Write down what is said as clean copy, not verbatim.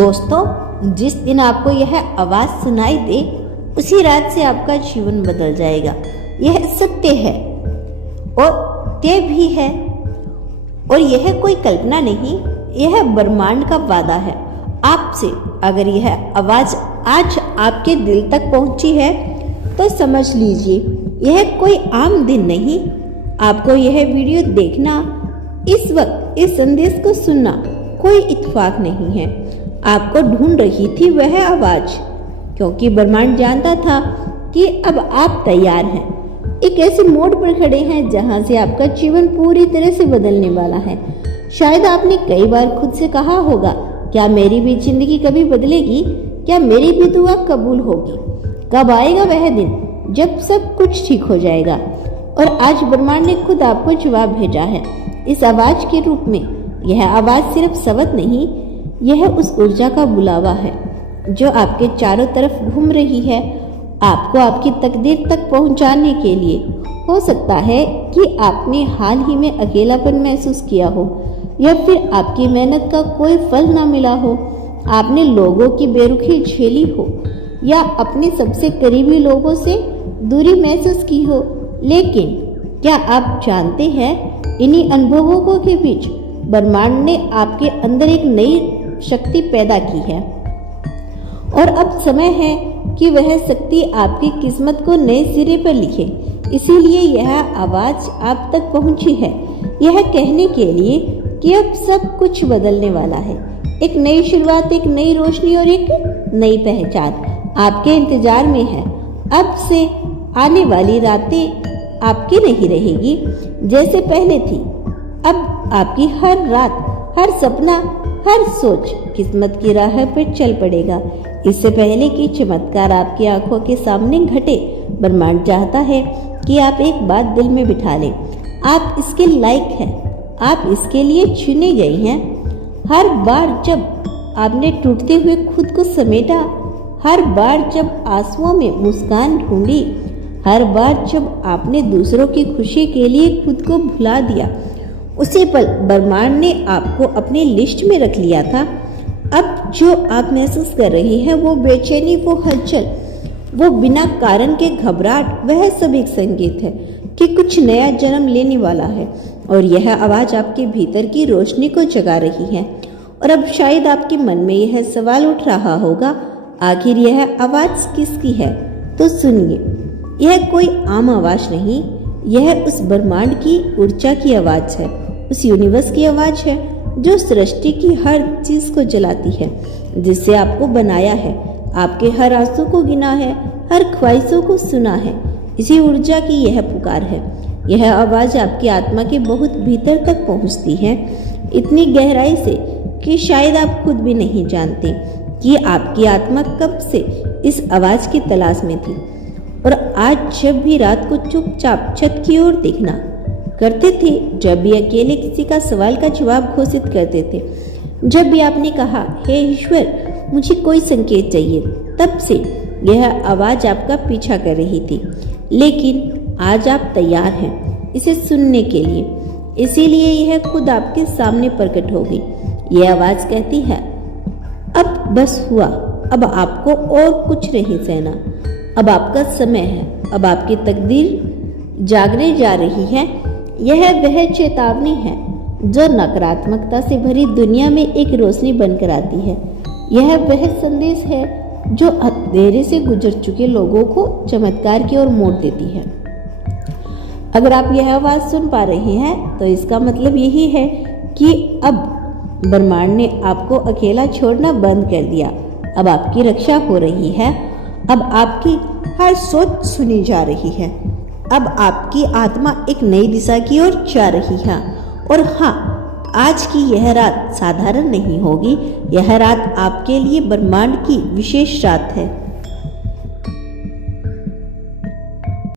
दोस्तों, जिस दिन आपको यह आवाज सुनाई दे उसी रात से आपका जीवन बदल जाएगा। यह सत्य है और तय भी है, और यह कोई कल्पना नहीं, यह ब्रह्मांड का वादा है आपसे। अगर यह आवाज आज आपके दिल तक पहुंची है तो समझ लीजिए यह कोई आम दिन नहीं। आपको यह वीडियो देखना, इस वक्त इस संदेश को सुनना कोई इत्तेफाक नहीं है। आपको ढूंढ रही थी वह आवाज, क्योंकि ब्रह्मांड जानता था कि अब आप तैयार हैं। एक ऐसे मोड़ पर खड़े हैं जहां से आपका जीवन पूरी तरह से बदलने वाला है। शायद आपने कई बार खुद से कहा होगा, क्या मेरी भी जिंदगी कभी बदलेगी? क्या मेरी भी दुआ कबूल होगी? कब आएगा वह दिन जब सब कुछ ठीक हो जाएगा? और आज ब्रह्मांड ने खुद आपको जवाब भेजा है इस आवाज के रूप में। यह आवाज सिर्फ शब्द नहीं, यह उस ऊर्जा का बुलावा है जो आपके चारों तरफ घूम रही है, आपको आपकी तकदीर तक पहुंचाने के लिए। हो सकता है कि आपने हाल ही में अकेलापन महसूस किया हो, या फिर आपकी मेहनत का कोई फल ना मिला हो, आपने लोगों की बेरुखी झेली हो, या अपने सबसे करीबी लोगों से दूरी महसूस की हो। लेकिन क्या आप जानते हैं, इन्हीं अनुभवों के बीच ब्रह्मांड ने आपके अंदर एक नई शक्ति पैदा की है, और अब समय है कि वह शक्ति आपकी किस्मत को नए सिरे पर लिखे। इसीलिए यह आवाज आप तक पहुंची है, यह कहने के लिए कि अब सब कुछ बदलने वाला है। एक नई शुरुआत, एक नई रोशनी और एक नई पहचान आपके इंतजार में है। अब से आने वाली रातें आपकी नहीं रहेगी जैसे पहले थी। अब आपकी हर रात, हर सपना, हर सोच किस्मत की राह पर चल पड़ेगा। इससे पहले कि चमत्कार आपकी आंखों के सामने घटे, ब्रह्मांड चाहता है कि आप एक बात दिल में बिठा लें, आप इसके लायक हैं, आप इसके लिए चुने गए हैं। हर बार जब आपने टूटते हुए खुद को समेटा, हर बार जब आंसुओं में मुस्कान ढूंढी, हर बार जब आपने दूसरों की खुशी के लिए खुद को भुला दिया, उसी पल ब्रह्मांड ने आपको अपनी लिस्ट में रख लिया था। अब जो आप महसूस कर रही हैं, वो बेचैनी, वो हलचल, वो बिना कारण के घबराहट, वह सब एक संकेत है कि कुछ नया जन्म लेने वाला है। और यह आवाज आपके भीतर की रोशनी को जगा रही है। और अब शायद आपके मन में यह सवाल उठ रहा होगा, आखिर यह आवाज किसकी है? तो सुनिए, यह कोई आम आवाज नहीं, यह उस ब्रह्मांड की ऊर्जा की आवाज है, उस यूनिवर्स की आवाज है जो सृष्टि की हर चीज को जलाती है, जिससे आपको बनाया है, आपके हर आंसू को गिना है, हर ख्वाहिशों को सुना है। इसी ऊर्जा की यह पुकार है। यह आवाज आपकी आत्मा के बहुत भीतर तक पहुंचती है, इतनी गहराई से कि शायद आप खुद भी नहीं जानते कि आपकी आत्मा कब से इस आवाज की तलाश में थी। और आज जब भी रात को चुपचाप छत की ओर देखना करते थे, जब भी अकेले किसी का सवाल का जवाब घोषित करते थे, जब भी आपने कहा, हे ईश्वर मुझे कोई संकेत चाहिए, तब से यह आवाज आपका पीछा कर रही थी। लेकिन आज आप तैयार हैं इसे सुनने के लिए, इसीलिए यह खुद आपके सामने प्रकट होगी। यह आवाज कहती है, अब बस हुआ, अब आपको और कुछ नहीं सहना, अब आपका समय है, अब आपकी तकदीर जागने जा रही है। यह वह चेतावनी है जो नकारात्मकता से भरी दुनिया में एक रोशनी बनकर आती है। यह वह संदेश है जो अंधेरे से गुजर चुके लोगों को चमत्कार की ओर मोड़ देती है। अगर आप यह आवाज सुन पा रहे हैं तो इसका मतलब यही है कि अब ब्रह्मांड ने आपको अकेला छोड़ना बंद कर दिया। अब आपकी रक्षा हो रही है, अब आपकी हर सोच सुनी जा रही है, अब आपकी आत्मा एक नई दिशा की ओर जा रही है। और हाँ, आज की यह रात साधारण नहीं होगी, यह रात आपके लिए ब्रह्मांड की विशेष रात है।